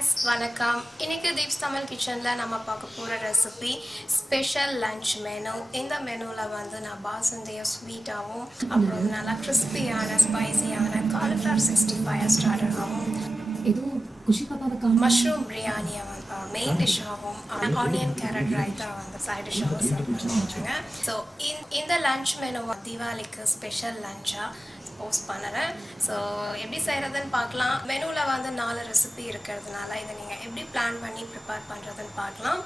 guys, வணக்கம். இன்னைக்கு தீப்ஸ் தமிழ் கிச்சன்ல நம்ம பார்க்க போற ரெசிபி ஸ்பெஷல் லஞ்ச் மெனு. இந்த மெனுல வந்து நான் பாசுந்திய ஸ்வீட்டாவும் அப்புறம் நல்லா கிறிஸ்பியான ஸ்பைசியான காலிஃப்ளவர் 65 ஸ்டார்டர் ஆகும். இது குஷி பாப்பாவுக்கு மஷ்ரூம் பிரியாணியை வந்து மெயின் டிஷ்ஷாகவும் ஆனியன் கேரட் ரைத்தா வந்து சைட் டிஷ்ஷாகவும் சர்வ் பண்ணுவாங்க. ஸோ இந்த லஞ்ச் மெனு தீபாவளிக்கு ஸ்பெஷல் லஞ்சா போஸ்ட் பண்ணுறேன். ஸோ எப்படி செய்கிறதுன்னு பார்க்கலாம். மெனுவில் வந்து 4 ரெசிபி இருக்கிறதுனால இதை நீங்கள் எப்படி பிளான் பண்ணி ப்ரிப்பேர் பண்ணுறதுன்னு பார்க்கலாம்.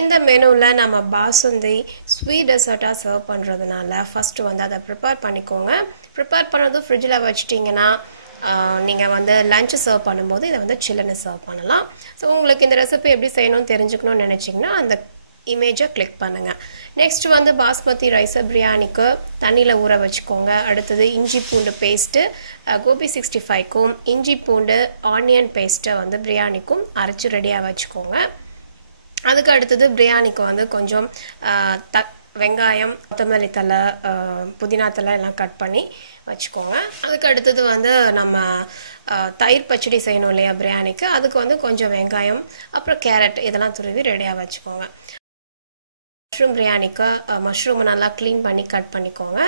இந்த மெனுவில் நம்ம பாசுந்தி ஸ்வீட் டெசர்ட்டாக சர்வ் பண்ணுறதுனால ஃபஸ்ட்டு வந்து அதை ப்ரிப்பேர் பண்ணிக்கோங்க. ப்ரிப்பேர் பண்ணுறது ஃப்ரிட்ஜில் வச்சிட்டிங்கன்னா நீங்கள் வந்து லஞ்சு சர்வ் பண்ணும்போது இதை வந்து சில்லுன்னு சர்வ் பண்ணலாம். ஸோ உங்களுக்கு இந்த ரெசிபி எப்படி செய்யணும்னு தெரிஞ்சுக்கணும்னு நினச்சிங்கன்னா அந்த இமேஜை கிளிக் பண்ணுங்கள். நெக்ஸ்ட் வந்து பாஸ்மதி ரைஸை பிரியாணிக்கு தண்ணியில் ஊற வச்சுக்கோங்க. அடுத்தது இஞ்சி பூண்டு பேஸ்ட்டு கோபி 65க்கும் இஞ்சி பூண்டு ஆனியன் பேஸ்ட்டை வந்து பிரியாணிக்கும் அரைச்சி ரெடியாக வச்சுக்கோங்க. அதுக்கு அடுத்தது பிரியாணிக்கு வந்து கொஞ்சம் வெங்காயம், கொத்தமல்லி தழை, புதினா தழை எல்லாம் கட் பண்ணி வச்சுக்கோங்க. அதுக்கு அடுத்தது வந்து நம்ம தயிர் பச்சடி செய்யணும் இல்லையா பிரியாணிக்கு, அதுக்கு வந்து கொஞ்சம் வெங்காயம் அப்புறம் கேரட் இதெல்லாம் துருவி ரெடியாக வச்சுக்கோங்க. மஷ்ரூம் பிரியாணிக்கு மஷ்ரூமை நல்லா க்ளீன் பண்ணி கட் பண்ணிக்கோங்க.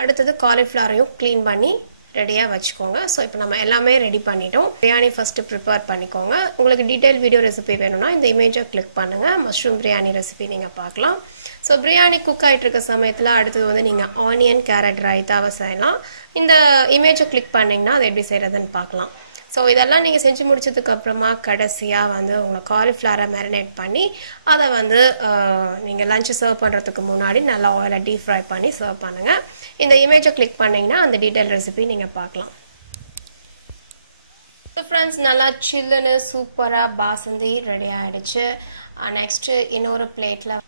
அடுத்தது காலிஃப்ளவரையும் க்ளீன் பண்ணி ரெடியாக வச்சுக்கோங்க. ஸோ இப்போ நம்ம எல்லாமே ரெடி பண்ணிட்டோம். பிரியாணி ஃபஸ்ட்டு ப்ரிப்பேர் பண்ணிக்கோங்க. உங்களுக்கு டீட்டெயில் வீடியோ ரெசிபி வேணும்னா இந்த இமேஜை கிளிக் பண்ணுங்கள். மஷ்ரூம் பிரியாணி ரெசிபி நீங்கள் பார்க்கலாம். ஸோ பிரியாணி குக் ஆகிட்டு இருக்க சமயத்தில் அடுத்தது வந்து நீங்கள் ஆனியன் கேரட் ரைத்தாவை செய்யலாம். இந்த இமேஜை கிளிக் பண்ணிங்கன்னா அதை எப்படி செய்கிறதுன்னு பார்க்கலாம். ஸோ இதெல்லாம் நீங்கள் செஞ்சு முடிச்சதுக்கப்புறமா கடைசியாக வந்து உங்களை காலிஃப்ளவரை மேரினேட் பண்ணி அதை வந்து நீங்கள் லஞ்சு சர்வ் பண்ணுறதுக்கு முன்னாடி நல்லா ஆயிலை டீப் ஃப்ரை பண்ணி சர்வ் பண்ணுங்கள். இந்த இமேஜை கிளிக் பண்ணிங்கன்னா அந்த டீட்டெயில் ரெசிபி நீங்கள் பார்க்கலாம். ஸோ ஃப்ரெண்ட்ஸ், நல்லா சில்லுன்னு சூப்பராக பாசுந்தி ரெடி ஆகிடுச்சு. நெக்ஸ்ட்டு இன்னொரு பிளேட்டில்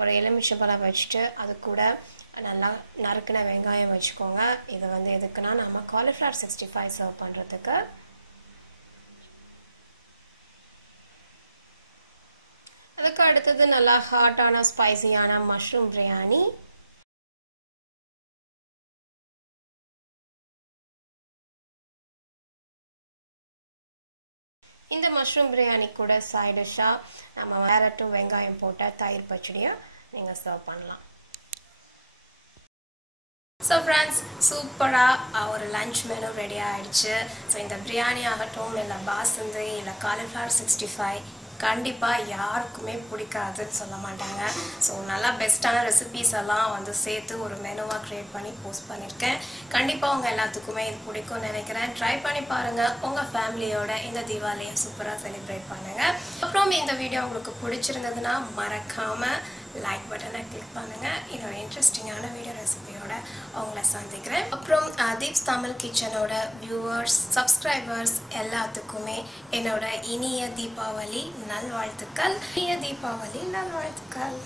ஒரு எலுமிச்சம்பழம் வச்சுட்டு அது கூட நல்லா நறுக்கின வெங்காயம் வச்சுக்கோங்க. இது வந்து எதுக்குன்னா நம்ம காலிஃப்ளவர் 65 சர்வ் பண்ணுறதுக்கு. அதுக்கு அடுத்தது நல்லா ஹாட்டான ஸ்பைசியான மஷ்ரூம் பிரியாணி. இந்த மஷ்ரூம் பிரியாணி கூட சைட் டிஷ்ஷாக நம்ம கேரட்டும் வெங்காயம் போட்ட தயிர் பச்சடியை நீங்கள் சர்வ் பண்ணலாம். ஸோ ஃப்ரெண்ட்ஸ், சூப்பராக ஒரு லஞ்ச் மெனு ரெடி ஆகிடுச்சு. ஸோ இந்த பிரியாணி ஆகட்டும், இல்லை பாசுந்தி, இல்லை காலிஃப்ளவர் 65 கண்டிப்பாக யாருக்குமே பிடிக்காதுன்னு சொல்ல மாட்டாங்க. ஸோ நல்லா பெஸ்ட்டான ரெசிபீஸ் எல்லாம் வந்து சேர்த்து ஒரு மெனுவாக க்ரியேட் பண்ணி போஸ்ட் பண்ணியிருக்கேன். கண்டிப்பாக உங்கள் எல்லாத்துக்குமே இது பிடிக்கும்னு நினைக்கிறேன். ட்ரை பண்ணி பாருங்கள். உங்கள் ஃபேமிலியோட இந்த தீபாவளியை சூப்பராக செலிப்ரேட் பண்ணுங்கள். அப்புறம் இந்த வீடியோ உங்களுக்கு பிடிச்சிருந்ததுன்னா மறக்காமல் லைக் பட்டனை கிளிக் பண்ணுங்கள். இன்னொரு இன்ட்ரெஸ்டிங்கான வீடியோ ரெசிபியோட அவங்கள சந்திக்கிறேன். அப்புறம் தீப்ஸ் தமிழ் கிச்சனோட வியூவர்ஸ், சப்ஸ்கிரைபர்ஸ் எல்லாத்துக்குமே என்னோட இனிய தீபாவளி நல்வாழ்த்துக்கள். இனிய தீபாவளி நல்வாழ்த்துக்கள்.